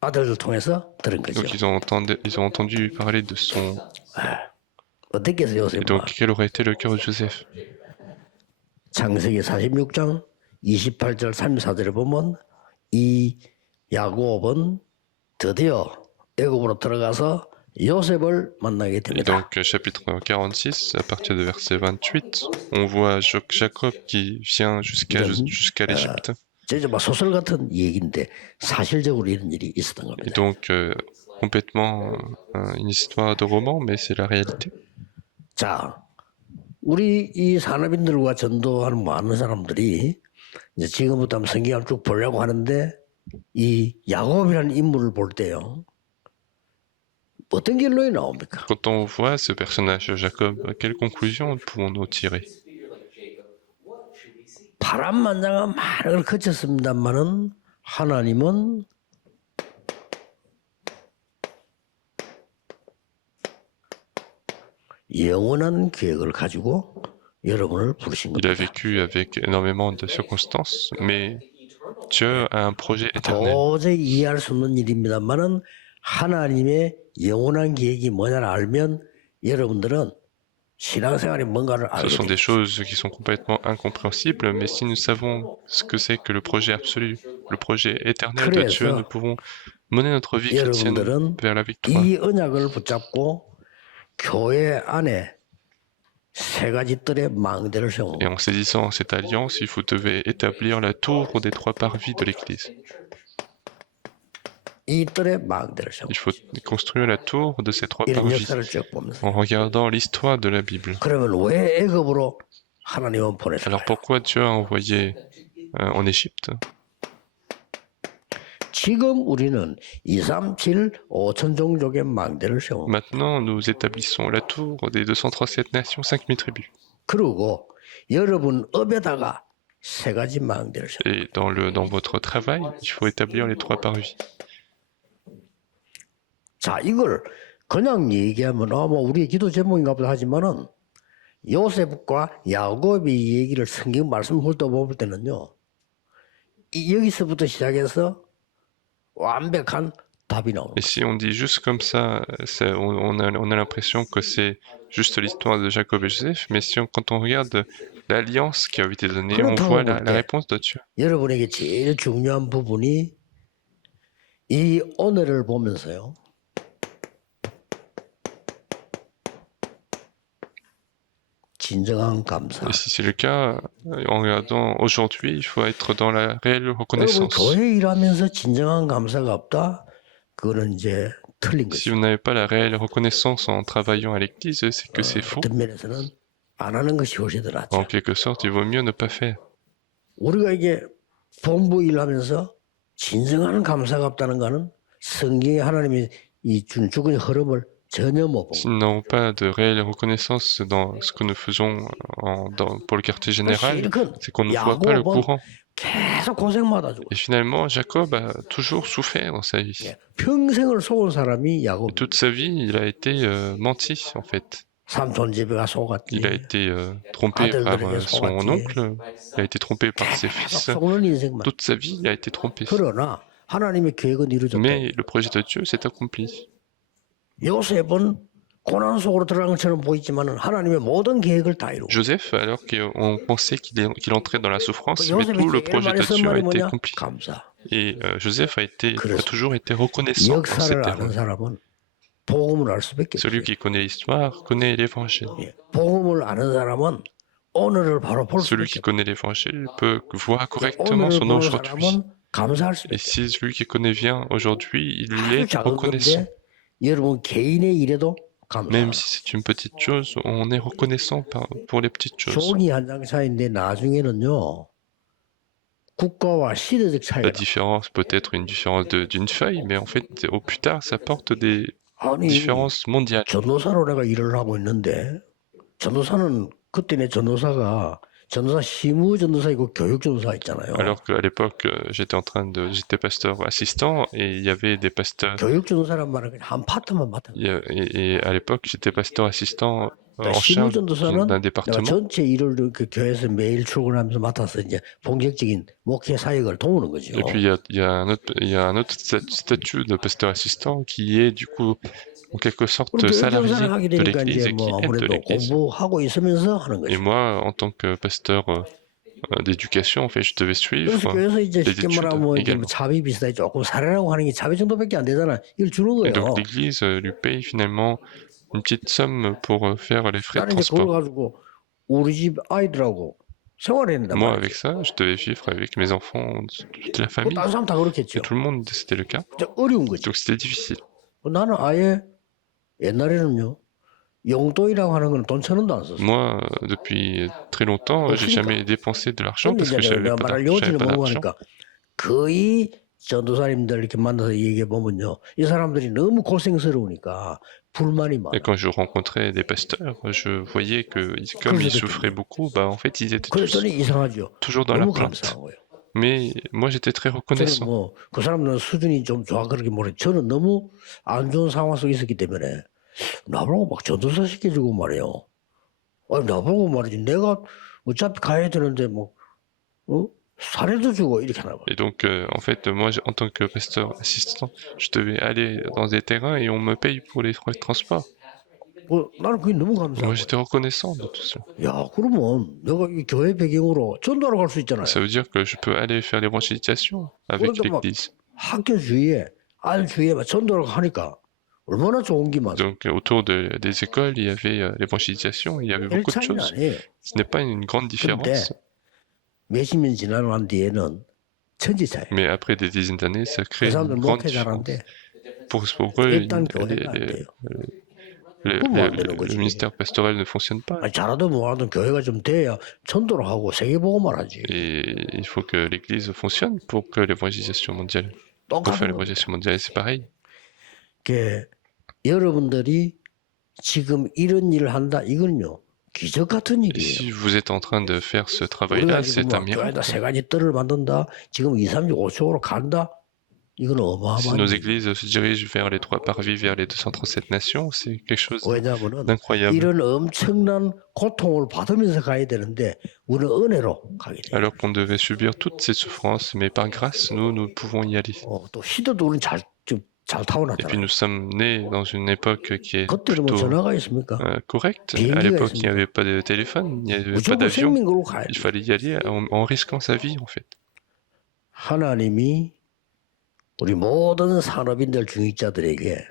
아들들 통해서 들은 거죠. Donc ils ont entendu parler de son... 어떻게 해서 Et 요셉은 donc quel aurait été le cœur de Joseph? 창세기 46장 28절 34절에 보면 이 야곱은 드디어 애굽으로 들어가서 요셉을 만나게 Et 됩니다. donc chapitre 46, à partir du verset 28, on voit Jacob qui vient jusqu'à l'Égypte. 이제 막 소설 같은 얘기인데 사실적으로 이런 일이 있었던 Et 겁니다. donc complètement une histoire de roman, mais c'est la réalité. 자, 우리 이 산업인들과 전도하는 많은 사람들이 이제 지금부터 한번 성경을 쭉 보려고 하는데 이 야곱이라는 인물을 볼 때요. 어떤 결론이 나옵니까? Quand on voit ce personnage Jacob, quelle conclusion pouvons-nous tirer? 파란만장한 많은 걸 거쳤습니다만은 하나님은 영원한 계획을 가지고 여러분을 부르신 Il a 겁니다. vécu avec énormément de circonstances, mais Dieu a un projet éternel. 도저히 이해할 수 없는 일입니다만은 하나님의 영원한 계획이 뭐냐를 알면 여러분들은 신앙생활에 뭔가를 Ce 알게 sont des 돼요. choses qui sont complètement incompréhensibles, mais si nous savons ce que c'est que le projet absolu, le projet éternel de Dieu, nous pouvons mener notre vie chrétienne 여러분들은 vers la victoire. 이 언약을 붙잡고 교회 안에 세 가지 뜰의 망대를 세우고 Et en saisissant cette alliance, vous devez établir la tour des trois parvis de l'Église. 이 뜰의 망대를 세우고 Il faut construire la tour de ces trois 이런 parvis 역사를 쭉 보면서 en regardant l'histoire de la Bible. 그러면 왜 애굽으로 하나님은 보냈을까요? Alors pourquoi Dieu a envoyé en Égypte? 지금 우리는 2, 3, 7, 5천 종족의 망대를 세우고 Maintenant, nous établissons la tour des 237 nations, 5000 tribus. 그리고 여러분 업에다가 세 가지 망대를 세우고 Et dans votre travail, il faut établir les trois parvis. 자, 이걸 그냥 얘기하면 뭐 우리의 기도 제목인가 보다 하지만은 요셉과 야곱의 얘기를 성경 말씀 훑어볼 때는요. 여기서부터 시작해서 완벽한 답이 나오는 Et 거죠. si on dit juste comme ça, on a l'impression que c'est juste l'histoire de Jacob et Joseph, mais quand on regarde l'alliance qui a été donnée, on voit la réponse de Dieu. 여러분에게 제일 중요한 부분이 이 오늘을 보면서요. 진정한 감사. Et si c'est le cas, en regardant aujourd'hui, il faut être dans la réelle 여러분 reconnaissance. 교회 일하면서 진정한 감사가 없다. 그거는 이제 틀린 Si 거죠. vous n'avez pas la réelle reconnaissance en travaillant à l'église, c'est que c'est faux. 어떤 면에서는 안 하는 것이 훨씬 더 낫죠. En quelque sorte, il vaut mieux ne pas faire. 우리가 이게 본부 일하면서 진정한 감사가 없다는 것은 성경에 하나님이 이 준 죽은 흐름을 전혀 못 S'ils 보고. n'ont pas de réelle reconnaissance dans ce que nous faisons pour le quartier général, c'est qu'on ne voit pas le courant. 계속 고생마다 주고 Et finalement, Jacob a toujours souffert dans sa vie. 평생을 속은 사람이 Et 야곱. toute sa vie, il a été menti, en fait. 삼촌 집에 가 속았지. Il a été trompé par son oncle, il a été trompé par ses fils. 속는 인생만. Toute sa vie, il a été trompé. 그러나 하나님의 계획은 이루어졌다. Mais le projet de Dieu s'est accompli. 요셉은 고난 속으로 들어간 것처럼 보이지만 하나님의 모든 계획을 다 이루고. Joseph, alors qu'on pensait qu'il entrait dans la souffrance, mais 요셉이 tout le 제일 projet 많이 de 쓴 Dieu a 말이 été 뭐냐? accompli. 감사. Et Joseph a toujours été reconnaissant dans ces 역사를 아는 termes. 사람은 복음을 알 수밖에 Celui 없어요. qui connaît l'histoire connaît l'évangile. 예. 복음을 아는 사람은 오늘을 바로 볼 Celui 수밖에 qui 없어요. connaît l'évangile peut voir correctement 오늘을 son 보는 aujourd'hui. 사람은 감사할 수밖에 Et si celui qui connaît bien aujourd'hui, il 아주 est 작은 reconnaissant. 건데 여러분 개인의 일에도 감사. Même si c'est une petite chose, on est reconnaissant pour les petites choses. 종이 한 장 차이인데 나중에는요 국가와 시대적 La 차이가. différence peut être une différence d'une feuille, mais en fait, au plus tard, ça porte des 아니 différences mondiales. 전도사로 내가 일을 하고 있는데 전도사는 그때 내 전도사 시무 전도사이고 교육 전도사 있잖아요. Alors qu'à l'époque, j'étais pasteur assistant et il y avait des pasteurs. 교육 전도사란 말은 그냥 한 파트만 맡아. Et à l'époque, j'étais pasteur assistant en 시무 charge 전도사는 d'un 내가 département. 전체 일을 그 교회에서 매일 출근하면서 맡아서 이제 본격적인 목회 사역을 도우는 거죠. Et puis il y a un autre statut de pasteur assistant qui est du coup en quelque sorte 그리고 교육 salarié 전도사를 하게 de 되니까 l'église 이제 et qui 뭐 aide de 아무래도 l'église. 공부하고 있으면서 하는 Et 거죠. moi, en tant que pasteur d'éducation, en fait, je devais 그래서 suivre 교회에서 이제 les 쉽게 études 말하면 이제 뭐 également. 자비 비슷하게 조금 사례라고 하는 게 자비 정도밖에 안 되잖아. 이걸 주는 Et 거예요. donc l'église lui paye finalement une petite somme pour faire les frais de 나는 이제 그걸 transport. 가지고 우리 집 아이들하고 생활했는데 Moi, 말이지. avec ça, je devais vivre avec mes enfants, toute la 뭐 famille. 다른 사람 다 그렇겠죠. Et tout le monde, c'était le cas. 진짜 어려운 거지. Donc c'était difficile. 나는 아예 옛날에는요 용돈이라고 하는 건 돈 1,000원도 안 썼어. Moi, depuis très longtemps, j'ai jamais dépensé de l'argent 근데 parce que 이제 j'avais 내가 pas 말할 j'avais 요지는 pas 뭐고 d'argent. 하니까 거의 전도사님들 이렇게 만나서 얘기해 보면요 이 사람들이 너무 고생스러우니까 불만이 많아. Et quand je rencontrais des pasteurs, je voyais que comme ils souffraient beaucoup, bah en fait ils étaient 그랬더니 이상하죠. toujours dans la 너무 plainte. 감사한 거예요. Mais moi j'étais très 저는 reconnaissant. 뭐 그 사람들은 수준이 좀 좋아 그렇게 모르. 저는 너무 안 좋은 상황 속에 있었기 때문에 나보고 막 전도사 시켜주고 말이에요. 아니 나보고 말이지 내가 어차피 가야 되는데 뭐 사례도 주고 이렇게 하나 봐. Et donc en fait moi en tant que pasteur assistant, je devais aller dans des terrains et on me paye pour les frais de transport. 나는 그게 너무 감사한 Moi 거야. j'étais reconnaissant de tout ça. 야 그러면 내가 이 교회 배경으로 전도하러 갈 수 있잖아요. Ça veut dire que je peux aller faire l'évangélisation avec 그러니까 막 l'église. 학교 주위에 알 주위에 막 전도를 하니까 얼마나 좋은 게 많아. Donc autour des écoles, il y avait l'évangélisation, il y avait 별 beaucoup de 차이는 choses. 아니에요. Ce n'est pas une grande différence, 몇십 년 지나고 난 뒤에는 천지 차이. mais après des dizaines d'années, ça 그 crée 사람들 une grande 목회 différence. 잘하는데 Pour eux, 일단 교회가 안 돼요. 그러면 안 되는 le 거지. ministère pastoral ne fonctionne pas. 아니, 잘하든 뭐하든 교회가 좀 돼야 전도를 하고 세계보고만 하지. Et il faut que l'Église fonctionne pour que l'évangélisation mondiale, pour faire 똑같은 거. l'évangélisation mondiale, c'est pareil. 여러분들이 지금 이런 일을 한다 이건요 기적 같은 Et 일이에요. si vous êtes en train de faire ce 우리가 travail-là, 지금 c'est un 뭐 miracle. 교회에다 세 가지 뜰을 만든다. 지금 2, 3, 6, 5쪽으로 간다. 이건 Si 어마어마한 nos 일이에요. églises se dirigent vers les 3 parvis, vers les 237 nations, c'est quelque chose 왜냐하면 d'incroyable. 이런 엄청난 고통을 받으면서 가야 되는데 우리는 은혜로 가게 돼요. Alors qu'on devait subir toutes ces souffrances, mais par grâce, nous pouvons y aller. 또 시대도 우리는 잘 Et puis 타고났잖아요. nous sommes nés dans une époque qui est 그때는 뭐 plutôt 전화가 있습니까? correcte. À 비행기가 l'époque, il n'y 있습니까? avait pas de téléphone, il n'y avait pas 무조건 d'avion. 생명 걸고 가야 Il 돼요. fallait y aller en risquant sa vie, en fait. 하나님이 우리 모든 산업인들 중직자들에게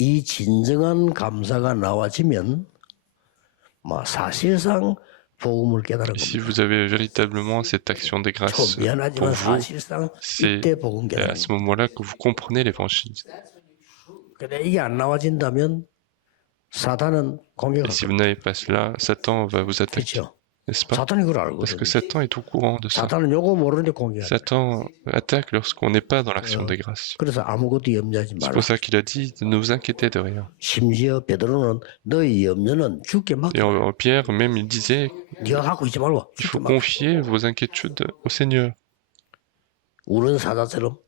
이 진정한 감사가 나와지면 사실상 복음을 깨달은 Et si 겁니다. vous avez véritablement cette action des grâces 좀 미안하지만 pour vous, 사실상 c'est 이때 복음 à 깨달은 ce 겁니다. moment-là que vous comprenez l'évangile. 근데 이게 안 나와진다면 사탄은 공격할 Et si 거예요. vous n'avez pas cela, Satan va vous attaquer, 그렇죠? n'est-ce pas? 사탄이 그걸 Parce 알거든요. que Satan est au courant de ça. 사탄은 요거 모르는데 공격해요. Satan attaque lorsqu'on n'est pas dans l'action des grâces. 그래서 아무것도 염려하지 C'est 말라. pour ça qu'il a dit de ne vous inquiéter de rien. 심지어 베드로는 너희 염려는 주께 Et 맡겨. Pierre, même, il disait 네가 갖고 있지 말고 il 주께 faut 맡겨. confier vos inquiétudes au Seigneur. 우는 사자처럼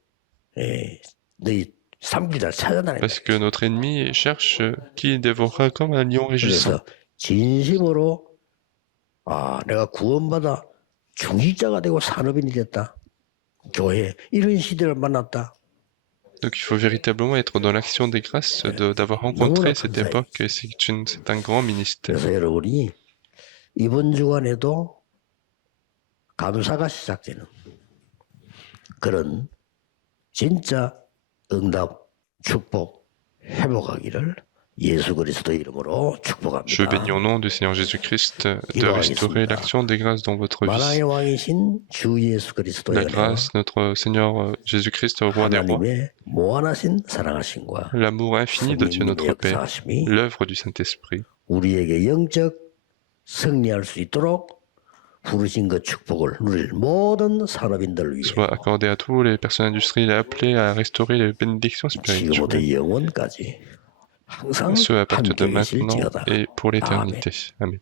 너희 삼키자 찾아다닌다. Parce que notre ennemi cherche qui dévorera comme un lion rugissant. 그래서 진심으로 내가 구원받아 중직자가 되고 산업인이 됐다. 교회 이런 시대를 만났다. Donc il faut véritablement être dans l'action des grâces, d'avoir rencontré cette époque, et c'est un grand ministère. 그래서 여러분이 이번 주간에도 감사가 시작되는 그런 진짜 응답, 축복, 회복하기를 예수 그리스도 이름으로 Je 축복합니다. bénis au nom du Seigneur Jésus-Christ de restaurer l'action des grâces dans votre 만왕의 vie. 왕이신 주 예수 그리스도의 La 은혜와 grâce, notre Seigneur Jésus-Christ, roi des rois, 하나님의 무한하신 사랑하심과 l'amour infini de Dieu notre 성령님의 Père, 역사하심이 l'œuvre du Saint-Esprit, 우리에게 영적 승리할 수 있도록 부르신 그 축복을 누릴 모든 산업인들 위해 soit accordé à tous les personnes industrielles appelées à restaurer les bénédictions spirituelles, 지금부터 영원까지 항상 ceux à partir de 함께 maintenant 계실지어다. et pour l'éternité. Amen.